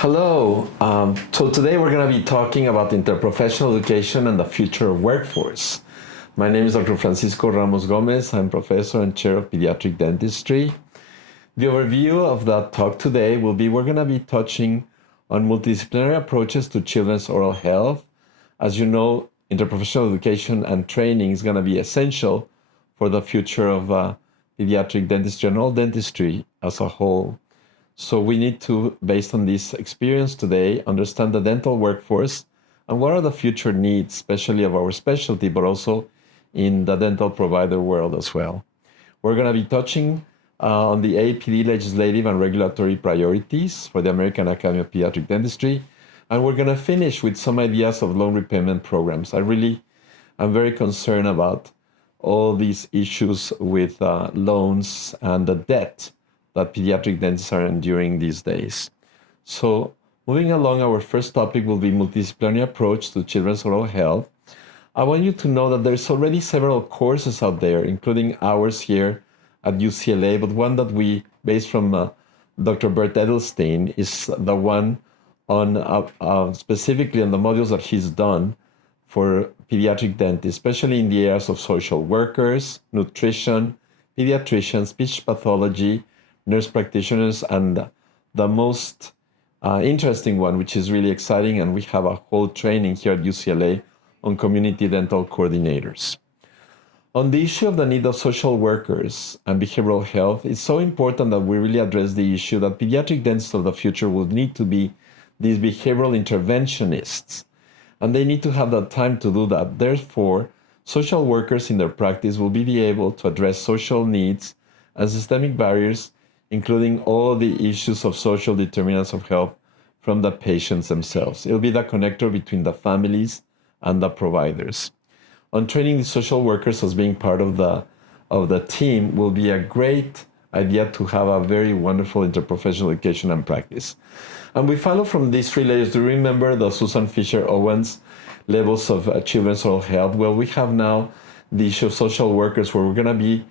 Hello. So today we're going to be talking about interprofessional education and the future of workforce. My name is Dr. Francisco Ramos-Gomez. I'm professor and chair of pediatric dentistry. The overview of that talk today will be we're going to be touching on multidisciplinary approaches to children's oral health. As you know, interprofessional education and training is going to be essential for the future of pediatric dentistry and all dentistry as a whole. So we need to, based on this experience today, understand the dental workforce and what are the future needs, especially of our specialty, but also in the dental provider world as well. We're going to be touching on the APD legislative and regulatory priorities for the American Academy of Pediatric Dentistry, and we're going to finish with some ideas of loan repayment programs. I'm very concerned about all these issues with loans and the debt that pediatric dentists are enduring these days. So moving along, our first topic will be multidisciplinary approach to children's oral health. I want you to know that there's already several courses out there, including ours here at UCLA, but one that we based from Dr. Bert Edelstein is the one on specifically on the modules that he's done for pediatric dentists, especially in the areas of social workers, nutrition, pediatricians, speech pathology, nurse practitioners, and the most interesting one, which is really exciting, and we have a whole training here at UCLA on community dental coordinators. On the issue of the need of social workers and behavioral health, it's so important that we really address the issue that pediatric dentists of the future will need to be these behavioral interventionists, and they need to have the time to do that. Therefore, social workers in their practice will be able to address social needs and systemic barriers, including all the issues of social determinants of health from the patients themselves. It'll be the connector between the families and the providers. On training the social workers as being part of the team will be a great idea to have a very wonderful interprofessional education and practice. And we follow from these three layers. Do you remember the Susan Fisher Owens levels of children's oral health? Well, we have now the issue of social workers, where we're going to be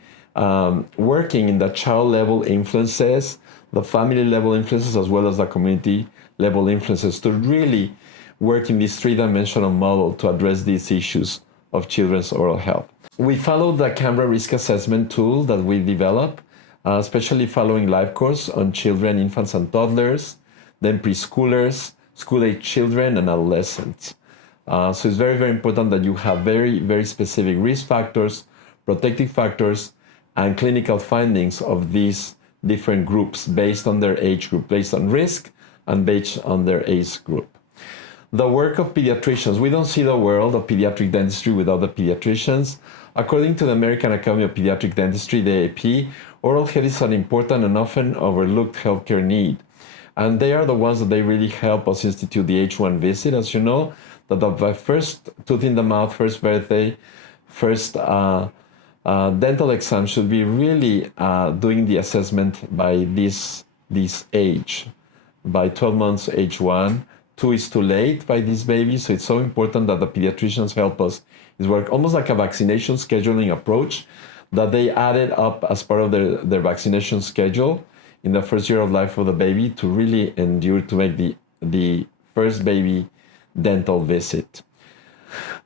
working in the child level influences, the family level influences, as well as the community level influences, to really work in this three-dimensional model to address these issues of children's oral health. We followed the Canberra risk assessment tool that we developed, especially following live course on children, infants, and toddlers, then preschoolers, school-age children, and adolescents. So it's very, very important that you have very, very specific risk factors, protective factors, and clinical findings of these different groups based on their age group, based on risk and based on their age group. The work of pediatricians. We don't see the world of pediatric dentistry without the pediatricians. According to the American Academy of Pediatric Dentistry, the AAP, oral health is an important and often overlooked healthcare need. And they are the ones that they really help us institute the H1 visit. As you know, that the first tooth in the mouth, first birthday, first dental exam should be really doing the assessment by this age, by 12 months, age 1. 2 is too late by this baby, so it's so important that the pediatricians help us. It's work almost like a vaccination scheduling approach that they added up as part of their vaccination schedule in the first year of life of the baby to really endure to make the first baby dental visit.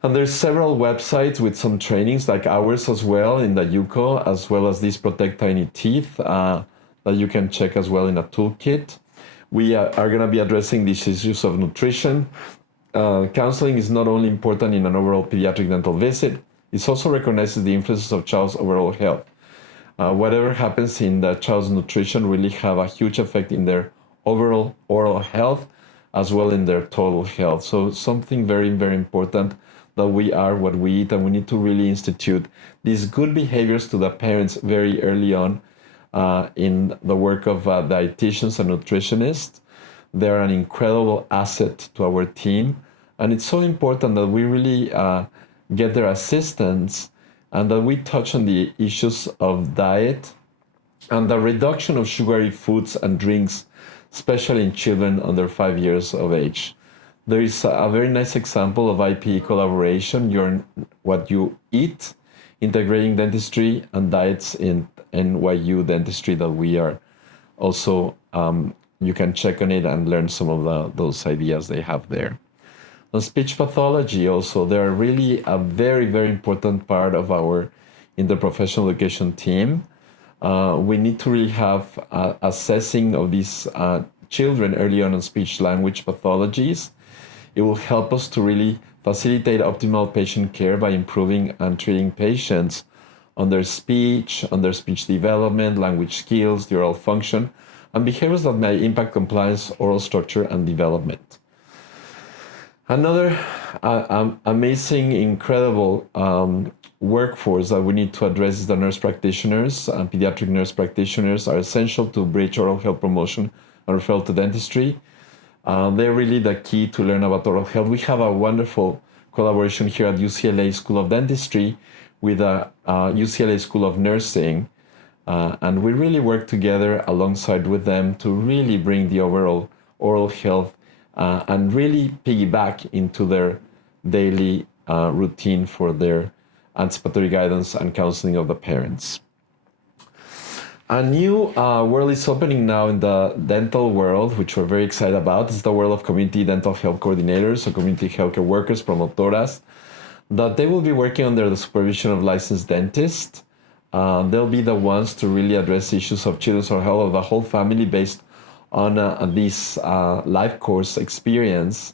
And there's several websites with some trainings like ours as well in the UCO, as well as these Protect Tiny Teeth that you can check as well in a toolkit. We are going to be addressing these issues of nutrition. Counseling is not only important in an overall pediatric dental visit, it also recognizes the influences of child's overall health. Whatever happens in the child's nutrition really have a huge effect in their overall oral health, as well in their total health. So something very, very important, that we are what we eat, and we need to really institute these good behaviors to the parents very early on in the work of dietitians and nutritionists. They're an incredible asset to our team, and it's so important that we really get their assistance and that we touch on the issues of diet and the reduction of sugary foods and drinks, especially in children under 5 years of age. There is a very nice example of IPE collaboration, What You Eat, Integrating Dentistry and Diets in NYU Dentistry, that we are also you can check on it and learn some of those ideas they have there. On speech pathology also, they're really a very, very important part of our interprofessional education team. We need to really have assessing of these children early on speech language pathologies. It will help us to really facilitate optimal patient care by improving and treating patients on their speech development, language skills, the oral function, and behaviors that may impact compliance, oral structure, and development. Another amazing, incredible workforce that we need to address is the nurse practitioners. And pediatric nurse practitioners are essential to bridge oral health promotion and referral to dentistry. They're really the key to learn about oral health. We have a wonderful collaboration here at UCLA School of Dentistry with the UCLA School of Nursing. And we really work together alongside with them to really bring the overall oral health and really piggyback into their daily routine for their anticipatory guidance and counseling of the parents. A new world is opening now in the dental world, which we're very excited about. It's the world of community dental health coordinators or community healthcare workers, promotoras, that they will be working under the supervision of licensed dentists. They'll be the ones to really address issues of children's oral health of the whole family based on this life course experience.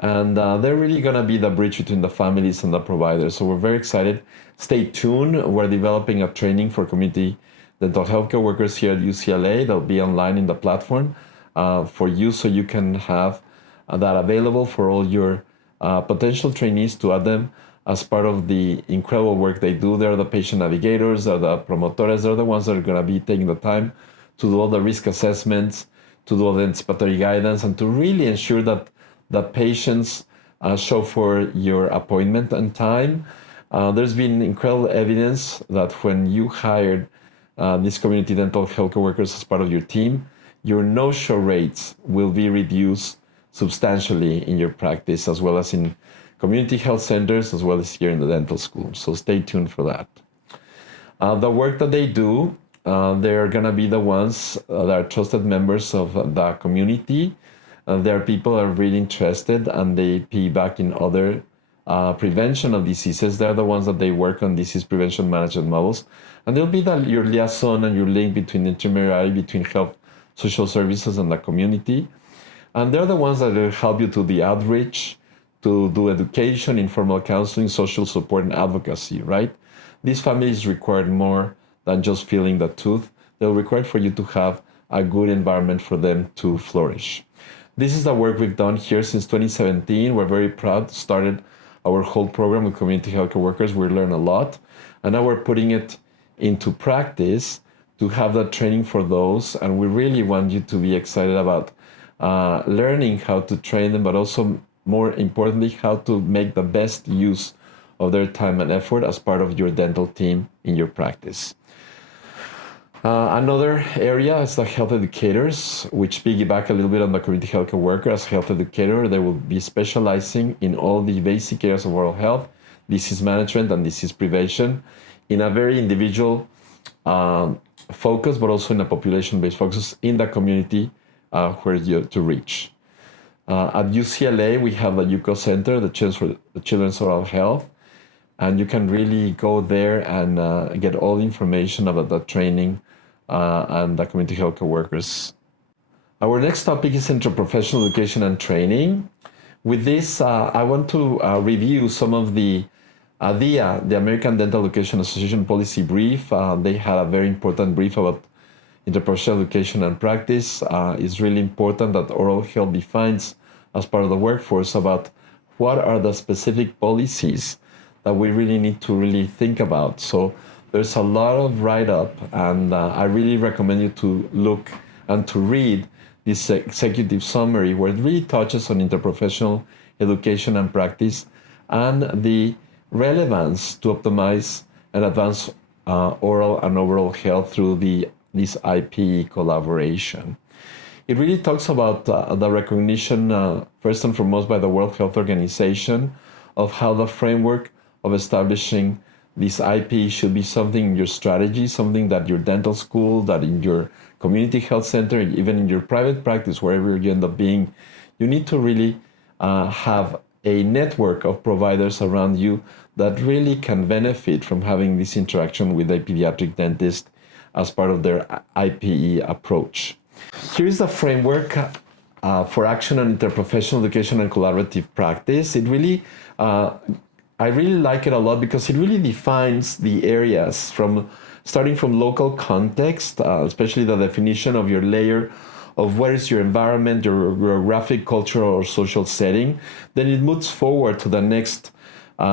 And they're really going to be the bridge between the families and the providers. So we're very excited. Stay tuned. We're developing a training for community dental healthcare workers here at UCLA. They'll be online in the platform for you, so you can have that available for all your potential trainees to add them as part of the incredible work they do. They're the patient navigators, they're the promotores, they're the ones that are going to be taking the time to do all the risk assessments, to do all the anticipatory guidance, and to really ensure that the patients show for your appointment and time. There's been incredible evidence that when you hired these community dental healthcare workers as part of your team, your no-show rates will be reduced substantially in your practice, as well as in community health centers, as well as here in the dental school. So stay tuned for that. The work that they do, they're going to be the ones that are trusted members of the community. There are people that are really interested and they piggyback in other prevention of diseases. They're the ones that they work on disease prevention management models. And they'll be your liaison and your link between the intermediary between health, social services, and the community. And they're the ones that will help you to the outreach, to do education, informal counseling, social support, and advocacy, right? These families require more than just filling the tooth. They'll require for you to have a good environment for them to flourish. This is the work we've done here since 2017. We're very proud to started our whole program with community healthcare workers. We learn a lot. And now we're putting it into practice to have that training for those. And we really want you to be excited about learning how to train them, but also more importantly, how to make the best use of their time and effort as part of your dental team in your practice. Another area is the health educators, which piggyback a little bit on the community healthcare worker. As health educator, they will be specializing in all the basic areas of oral health, disease management, and disease prevention in a very individual focus, but also in a population-based focus in the community where you're to reach. At UCLA, we have the UCO Center, the Children's Oral Health, and you can really go there and get all the information about the training and the community healthcare workers. Our next topic is interprofessional education and training. With this, I want to review some of the ADIA, the American Dental Education Association policy brief. They had a very important brief about interprofessional education and practice. It's really important that oral health defines as part of the workforce about what are the specific policies that we really need to really think about. So there's a lot of write-up, and I really recommend you to look and to read this executive summary where it really touches on interprofessional education and practice and the relevance to optimize and advance oral and overall health through this IP collaboration. It really talks about the recognition, first and foremost, by the World Health Organization of how the framework of establishing this IP should be something in your strategy, something that your dental school, that in your community health center, even in your private practice, wherever you end up being, you need to really have a network of providers around you that really can benefit from having this interaction with a pediatric dentist as part of their IPE approach. Here is the framework for action on interprofessional education and collaborative practice. It really, I really like it a lot because it really defines the areas from starting from local context, especially the definition of your layer of what is your environment, your geographic, cultural, or social setting. Then it moves forward to the next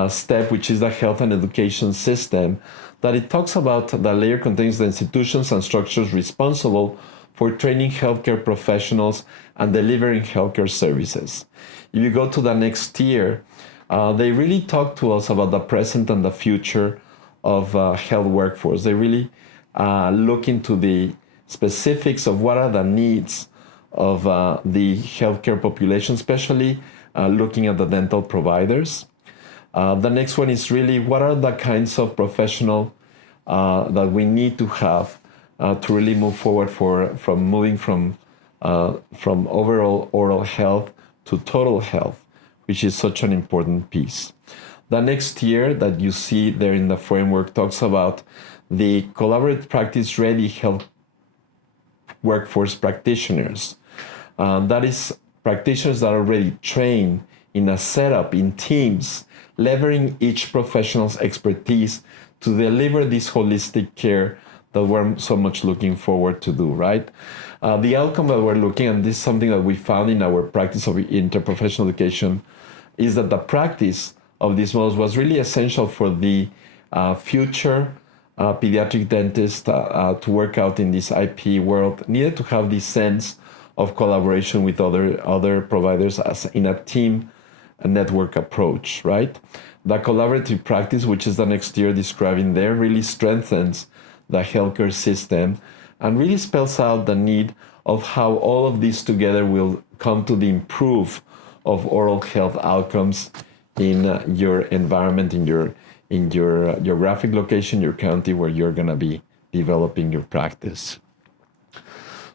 step, which is the health and education system, that it talks about the layer contains the institutions and structures responsible for training healthcare professionals and delivering healthcare services. If you go to the next tier, they really talk to us about the present and the future of health workforce. They really look into the specifics of what are the needs of the healthcare population, especially looking at the dental providers. The next one is really what are the kinds of professional that we need to have to really move forward from overall oral health to total health, which is such an important piece. The next tier that you see there in the framework talks about the collaborative practice ready health workforce practitioners. That is practitioners that are already trained in a setup, in teams, leveraging each professional's expertise to deliver this holistic care that we're so much looking forward to do, right? The outcome that we're looking at, and this is something that we found in our practice of interprofessional education, is that the practice of these models was really essential for the future pediatric dentist to work out in this IP world, needed to have this sense of collaboration with other providers as in a team a network approach, right? The collaborative practice, which is the next tier describing there, really strengthens the healthcare system and really spells out the need of how all of these together will come to the improve of oral health outcomes in your environment, in your geographic location, your county where you're going to be developing your practice.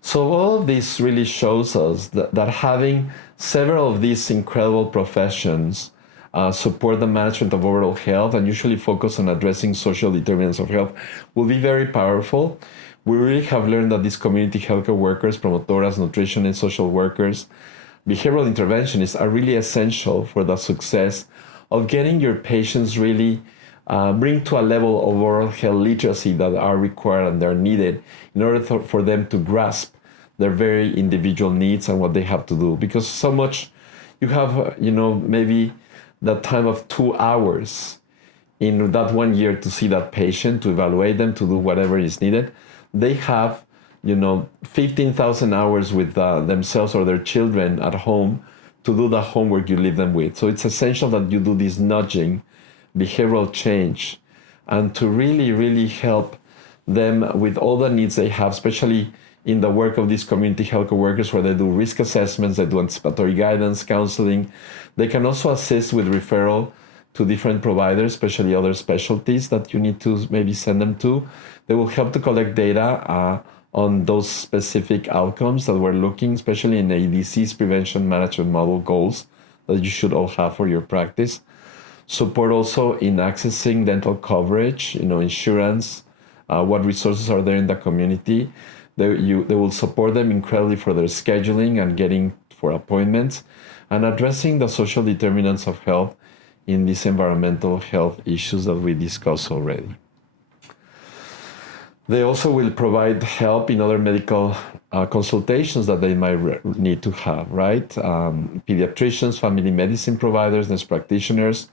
So all of this really shows us that having several of these incredible professions support the management of overall health and usually focus on addressing social determinants of health will be very powerful. We really have learned that these community healthcare workers, promotoras, nutritionists, social workers, behavioral interventionists are really essential for the success of getting your patients really bring to a level of oral health literacy that are required and they're needed in order for them to grasp their very individual needs and what they have to do. Because so much, you have, maybe the time of 2 hours in that 1 year to see that patient, to evaluate them, to do whatever is needed. They have, 15,000 hours with themselves or their children at home to do the homework you leave them with. So it's essential that you do this nudging, behavioral change, and to really, really help them with all the needs they have, especially in the work of these community healthcare workers where they do risk assessments, they do anticipatory guidance, counseling. They can also assist with referral to different providers, especially other specialties that you need to maybe send them to. They will help to collect data on those specific outcomes that we're looking, especially in a disease prevention management model goals that you should all have for your practice. Support also in accessing dental coverage, insurance, what resources are there in the community. They will support them incredibly for their scheduling and getting for appointments and addressing the social determinants of health in these environmental health issues that we discussed already. They also will provide help in other medical consultations that they might need to have, right? Pediatricians, family medicine providers, nurse practitioners,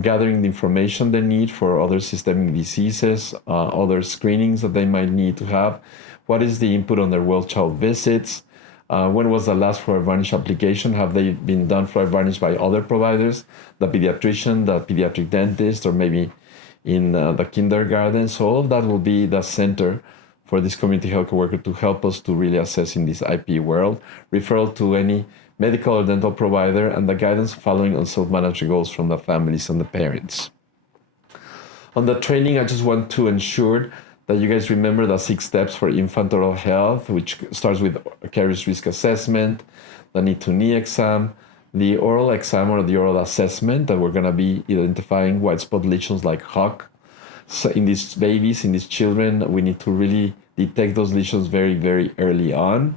gathering the information they need for other systemic diseases, other screenings that they might need to have. What is the input on their well-child visits? When was the last Fluoride Varnish application? Have they been done Fluoride Varnish by other providers? The pediatrician, the pediatric dentist, or maybe in the kindergarten? So all of that will be the center for this community healthcare worker to help us to really assess in this IP world, referral to any medical or dental provider, and the guidance following on self-managed goals from the families and the parents. On the training, I just want to ensure that you guys remember the 6 steps for infant oral health, which starts with caries risk assessment, the knee to knee exam, the oral exam or the oral assessment that we're going to be identifying white spot lesions like HOC. So in these babies, in these children, we need to really detect those lesions very, very early on.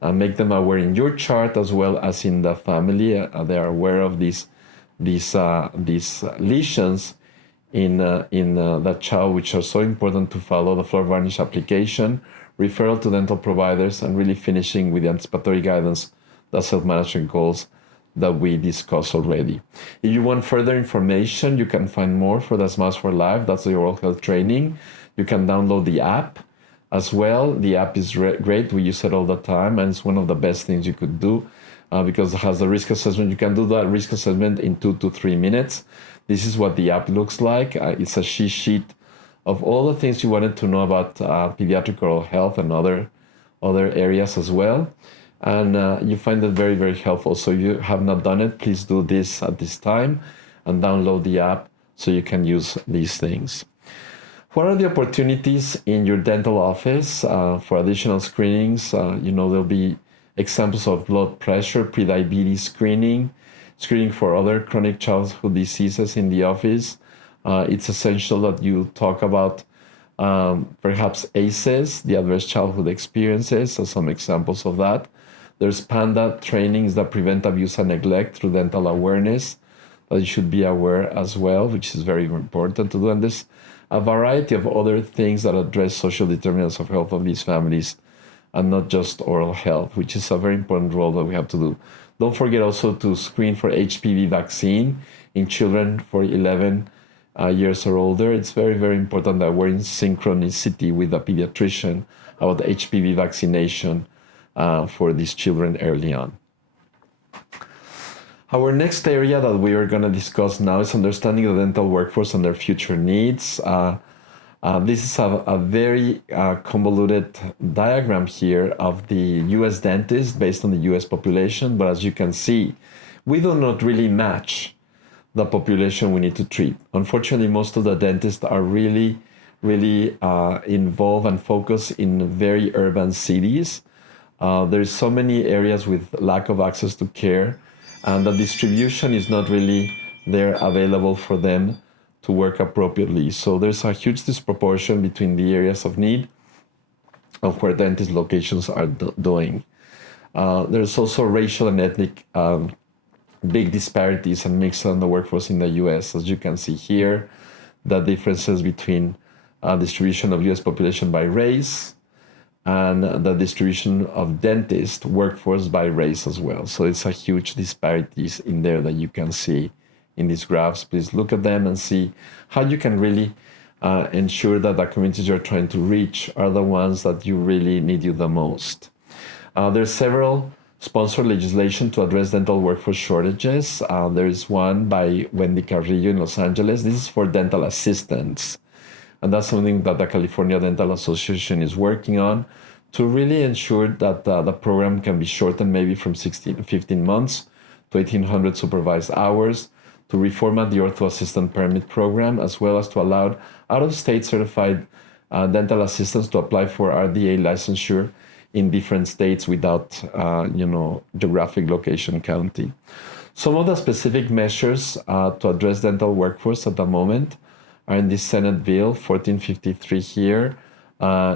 Make them aware in your chart as well as in the family. They are aware of these lesions in that child, which are so important to follow: the floor varnish application, referral to dental providers, and really finishing with the anticipatory guidance, the self-management goals that we discussed already. If you want further information, you can find more for the Smiles for Life. That's the oral health training. You can download the app as well. The app is great. We use it all the time, and it's one of the best things you could do because it has the risk assessment. You can do that risk assessment in 2 to 3 minutes. This is what the app looks like. It's a cheat sheet of all the things you wanted to know about pediatric oral health and other areas as well. And you find it very, very helpful. So if you have not done it, please do this at this time and download the app so you can use these things. What are the opportunities in your dental office for additional screenings? There'll be examples of blood pressure, prediabetes screening for other chronic childhood diseases in the office. It's essential that you talk about perhaps ACEs, the adverse childhood experiences, as some examples of that. There's PANDA trainings that prevent abuse and neglect through dental awareness that you should be aware as well, which is very important to do. And there's a variety of other things that address social determinants of health of these families and not just oral health, which is a very important role that we have to do. Don't forget also to screen for HPV vaccine in children for 11 years or older. It's very, very important that we're in synchronicity with the pediatrician about the HPV vaccination for these children early on. Our next area that we are going to discuss now is understanding the dental workforce and their future needs. This is a very convoluted diagram here of the U.S. dentists based on the U.S. population, but as you can see, we do not really match the population we need to treat. Unfortunately, most of the dentists are really involved and focused in very urban cities. There's so many areas with lack of access to care, and the distribution is not really there available for them to work appropriately. So there's a huge disproportion between the areas of need of where dentist locations are doing. There's also racial and ethnic big disparities and mix on the workforce in the U.S. As you can see here, the differences between distribution of U.S. population by race and the distribution of dentist workforce by race as well. So it's a huge disparities in there that you can see in these graphs. Please look at them and see how you can really ensure that the communities you're trying to reach are the ones that you really need you the most. There's several sponsored legislation to address dental workforce shortages. There is one by Wendy Carrillo in Los Angeles. This is for dental assistants. And that's something that the California Dental Association is working on to really ensure that the program can be shortened maybe from 15 months to 1,800 supervised hours, to reformat the ortho assistant permit program, as well as to allow out-of-state certified dental assistants to apply for RDA licensure in different states without, geographic location county. Some of the specific measures to address dental workforce at the moment are in this Senate Bill 1453 here,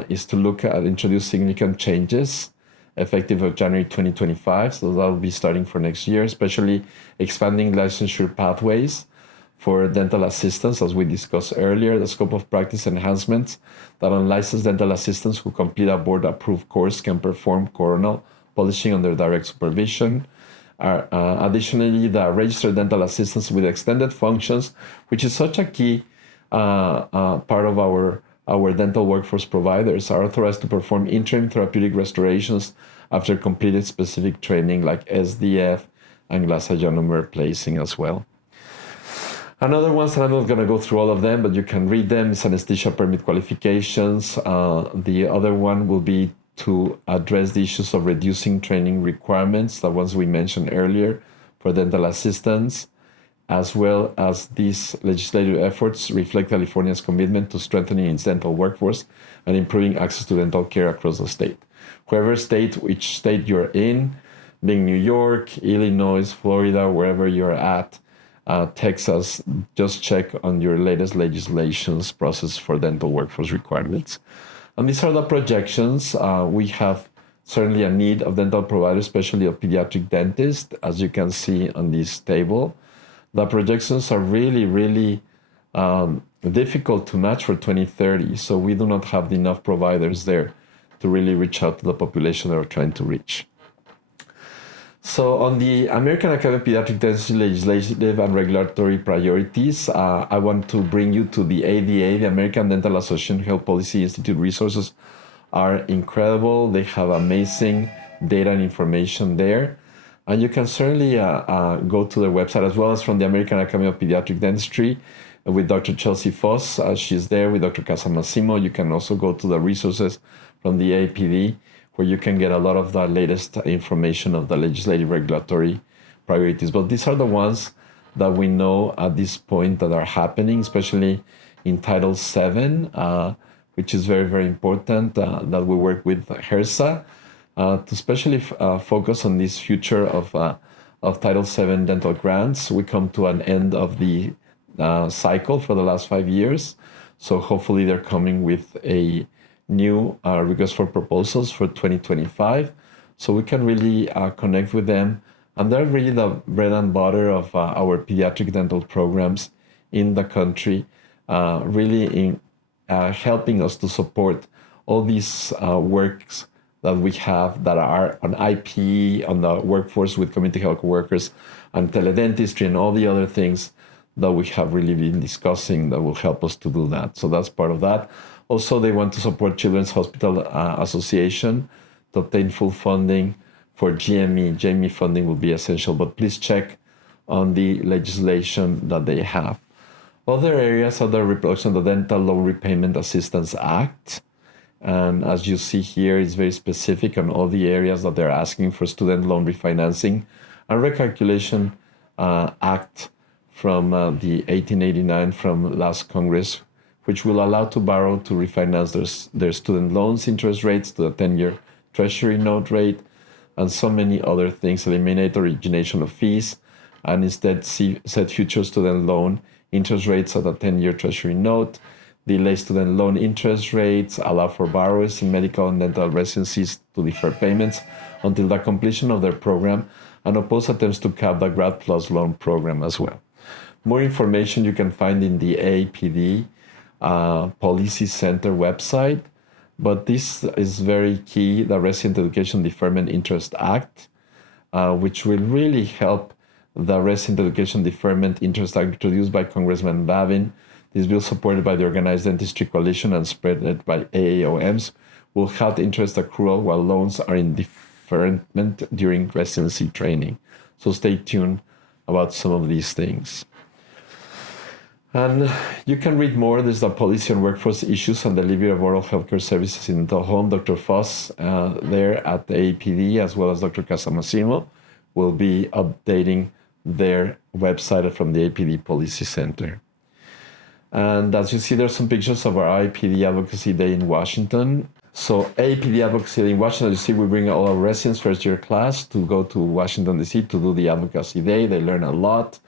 is to look at introduce significant changes effective of January 2025. So that will be starting for next year, especially expanding licensure pathways for dental assistants, as we discussed earlier, the scope of practice enhancements that unlicensed dental assistants who complete a board-approved course can perform coronal polishing under direct supervision. Additionally, the registered dental assistants with extended functions, which is such a key part of our dental workforce providers, are authorized to perform interim therapeutic restorations after completed specific training like SDF and glass ionomer placing as well. Another ones, and I'm not going to go through all of them, but you can read them, is anesthesia permit qualifications. The other one will be to address the issues of reducing training requirements, the ones we mentioned earlier for dental assistants. as well as these legislative efforts reflect California's commitment to strengthening its dental workforce and improving access to dental care across the state. Which state you're in, being New York, Illinois, Florida, wherever you're at, Texas, just check on your latest legislation's process for dental workforce requirements. And these are the projections. We have certainly a need of dental providers, especially of pediatric dentists, as you can see on this table. The projections are really, really difficult to match for 2030. So we do not have enough providers there to really reach out to the population that we're trying to reach. So on the American Academy of Pediatric Dentistry legislative and regulatory priorities, I want to bring you to the ADA, the American Dental Association Health Policy Institute resources are incredible. They have amazing data and information there. And you can certainly go to their website, as well as from the American Academy of Pediatric Dentistry with Dr. Chelsea Foss. She's there with Dr. Casamassimo. You can also go to the resources from the APD, where you can get a lot of the latest information of the legislative regulatory priorities. But these are the ones that we know at this point that are happening, especially in Title VII, which is very, very important, that we work with HRSA to especially focus on this future of Title VII dental grants. We come to an end of the cycle for the last 5 years. So hopefully they're coming with a new request for proposals for 2025. So we can really connect with them. And they're really the bread and butter of our pediatric dental programs in the country, really in helping us to support all these works that we have that are on IP, on the workforce with community health workers, and teledentistry, and all the other things that we have really been discussing that will help us to do that. So that's part of that. Also, they want to support Children's Hospital Association to obtain full funding for GME. GME funding will be essential, but please check on the legislation that they have. Other areas are the reproduction of the Dental Loan Repayment Assistance Act. And as you see here, it's very specific on all the areas that they're asking for student loan refinancing and recalculation act from the 1889 from last Congress, which will allow to borrow to refinance their student loans interest rates to the 10-year Treasury note rate, and so many other things, eliminate origination of fees, and instead set future student loan interest rates at a 10-year Treasury note, delay student loan interest rates, allow for borrowers in medical and dental residencies to defer payments until the completion of their program, and oppose attempts to cap the Grad Plus loan program as well. More information you can find in the APD Policy Center website, but this is very key, the Resident Education Deferment Interest Act, which will really help the Resident Education Deferment Interest Act introduced by Congressman Babin. This bill, supported by the Organized Dentistry Coalition and spread by AAOMs, will halt interest accrual while loans are in deferment during residency training. So stay tuned about some of these things. And you can read more. There's the policy on workforce issues and delivery of oral healthcare services in dental home. Dr. Foss there at the APD, as well as Dr. Casamassimo, will be updating their website from the APD Policy Center. And as you see, there's some pictures of our APD Advocacy Day in Washington. So APD Advocacy Day in Washington, you see, we bring all our residents first year class to go to Washington, D.C. to do the Advocacy Day. They learn a lot.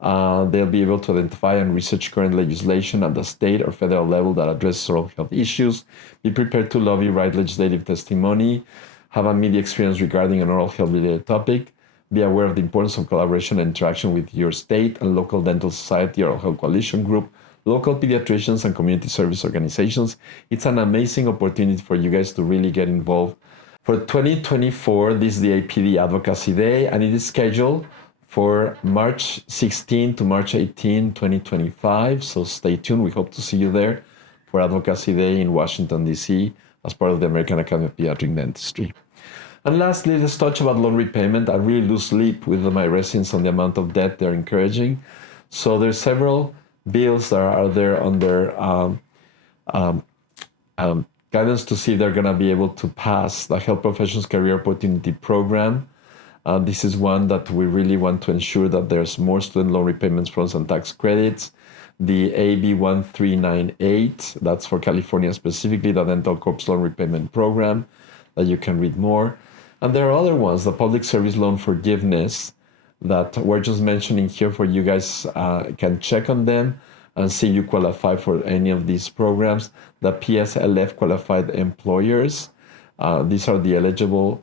They'll be able to identify and research current legislation at the state or federal level that addresses oral health issues, be prepared to lobby, write legislative testimony, have a media experience regarding an oral health related topic, be aware of the importance of collaboration and interaction with your state and local dental society, oral health coalition group, local pediatricians, and community service organizations. It's an amazing opportunity for you guys to really get involved. For 2024, this is the APD Advocacy Day, and it is scheduled for March 16 to March 18, 2025. So stay tuned. We hope to see you there for Advocacy Day in Washington, D.C. as part of the American Academy of Pediatric Dentistry. And lastly, let's touch about loan repayment. I really lose sleep with my residents on the amount of debt they're encouraging. So there's several bills that are there under guidance to see if they're going to be able to pass the Health Professionals Career Opportunity Program This is one that we really want to ensure that there's more student loan repayments programs and tax credits. The AB 1398, that's for California specifically, the Dental Corps Loan Repayment Program, that you can read more. And there are other ones, the Public Service Loan Forgiveness, that we're just mentioning here for you guys can check on them and see if you qualify for any of these programs. The PSLF qualified employers, these are the eligible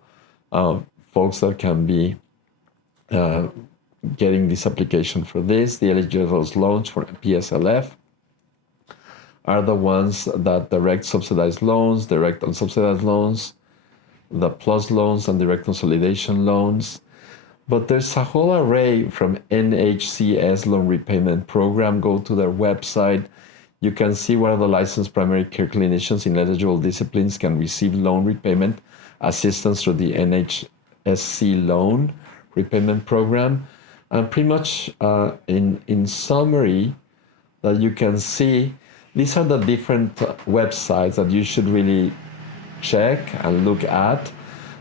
folks that can be getting this application for this. The eligible loans for PSLF are the ones that direct subsidized loans, direct unsubsidized loans, the plus loans and direct consolidation loans. But there's a whole array from NHCS Loan Repayment Program. Go to their website. You can see what are the licensed primary care clinicians in eligible disciplines can receive loan repayment assistance through the NHSC Loan Repayment Program. And pretty much in summary, that you can see, these are the different websites that you should really check and look at.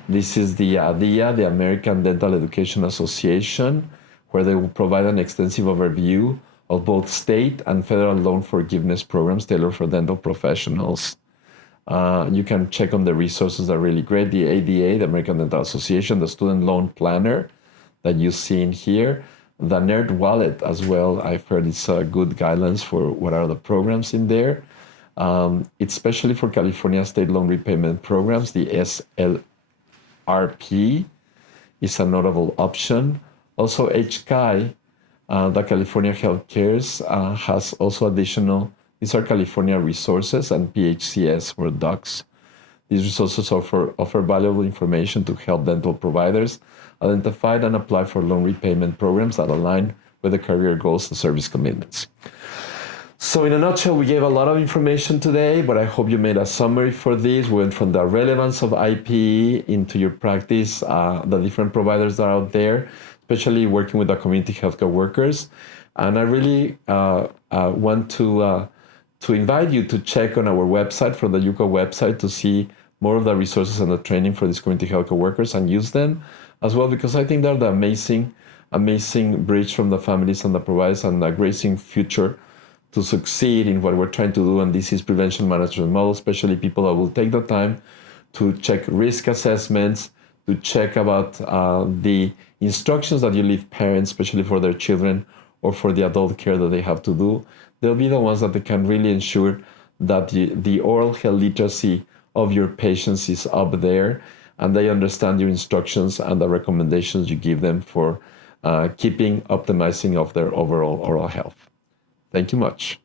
This is the ADIA, the American Dental Education Association, where they will provide an extensive overview of both state and federal loan forgiveness programs tailored for dental professionals. You can check on the resources that are really great. The ADA, the American Dental Association, the Student Loan Planner that you see in here, the Nerd Wallet as well. I've heard it's good guidelines for what are the programs in there. It's especially for California State Loan Repayment Programs. The SLRP is a notable option. Also, HCI, the California Health Cares, has also additional, these are California resources, and PHCS for docs. These resources offer valuable information to help dental providers identify and apply for loan repayment programs that align with the career goals and service commitments. So in a nutshell, we gave a lot of information today, but I hope you made a summary for this. We went from the relevance of IPE into your practice, the different providers that are out there, especially working with the community healthcare workers. And I really want to invite you to check on our website, from the UCO website, to see more of the resources and the training for these community healthcare workers and use them as well, because I think they're the amazing bridge from the families and the providers and a great future to succeed in what we're trying to do. And this is prevention management model, especially people that will take the time to check risk assessments, to check about the instructions that you leave parents, especially for their children or for the adult care that they have to do. They'll be the ones that they can really ensure that the oral health literacy of your patients is up there, and they understand your instructions and the recommendations you give them for optimizing of their overall oral health. Thank you much.